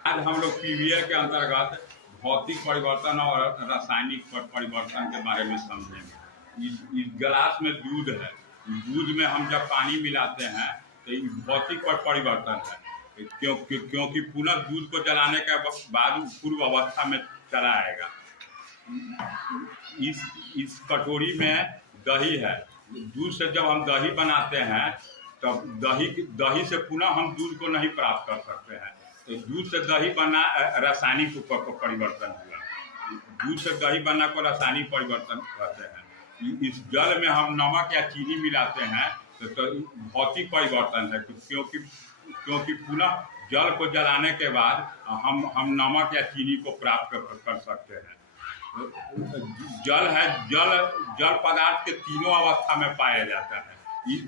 आज हम लोग पीवीआर के अंतर्गत भौतिक परिवर्तन और रासायनिक परिवर्तन के बारे में समझेंगे। इस गिलास में दूध है, दूध में हम जब पानी मिलाते हैं तो ये भौतिक परिवर्तन है, क्योंकि पुनः दूध को जलाने के बाद पूर्व अवस्था में चला आएगा। इस कटोरी में दही है, दूध से जब हम दही बनाते हैं तब दही से पुनः हम दूध को नहीं प्राप्त कर सकते हैं। तो दूध से दही बनना रासायनिक परिवर्तन हुआ। दूध से दही बनना को रासायनिक परिवर्तन कहते हैं। इस जल में हम नमक या चीनी मिलाते हैं तो भौतिक परिवर्तन है, क्योंकि पुनः जल को जलाने के बाद हम नमक या चीनी को प्राप्त कर सकते हैं। जल है, जल पदार्थ के तीनों अवस्था में पाया जाता है।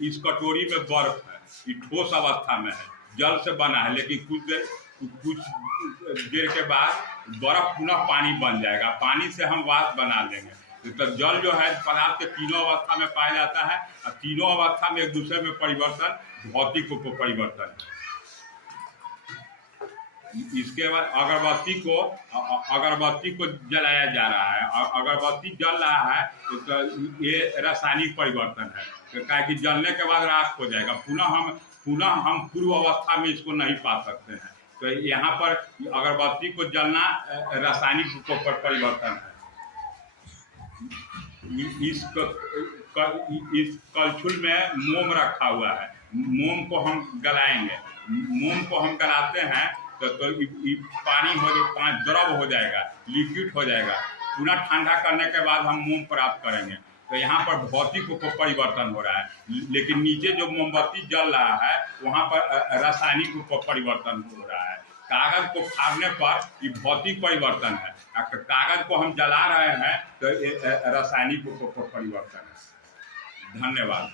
इस कटोरी में बर्फ है, ये ठोस अवस्था में है, जल से बना है, लेकिन कुछ देर के बाद बर्फ पुनः पानी बन जाएगा, पानी से हम वाष्प बना लेंगे। तो जल जो है पदार्थ के तीनों अवस्था में पाया जाता है और तीनों अवस्था में एक दूसरे में परिवर्तन भौतिक परिवर्तन है। इसके बाद अगरबत्ती को जलाया जा रहा है, अगरबत्ती जल रहा है तो ये रासायनिक परिवर्तन है, क्या कि जलने के बाद राख हो जाएगा, पुनः हम पूर्व अवस्था में इसको नहीं पा सकते हैं। तो यहाँ पर अगरबत्ती को जलना रासायनिक परिवर्तन है। इस कलछुल में मोम रखा हुआ है, मोम को हम गलाएंगे, मोम को हम गलाते हैं तो पानी द्रव हो जाएगा, लिक्विड हो जाएगा, पुनः ठंडा करने के बाद हम मोम प्राप्त करेंगे। तो यहाँ पर भौतिक परिवर्तन हो रहा है, लेकिन नीचे जो मोमबत्ती जल रहा है वहाँ पर रासायनिक परिवर्तन हो रहा है। कागज को फाड़ने पर ये भौतिक परिवर्तन है, कागज को हम जला रहे हैं तो रासायनिक परिवर्तन है। धन्यवाद।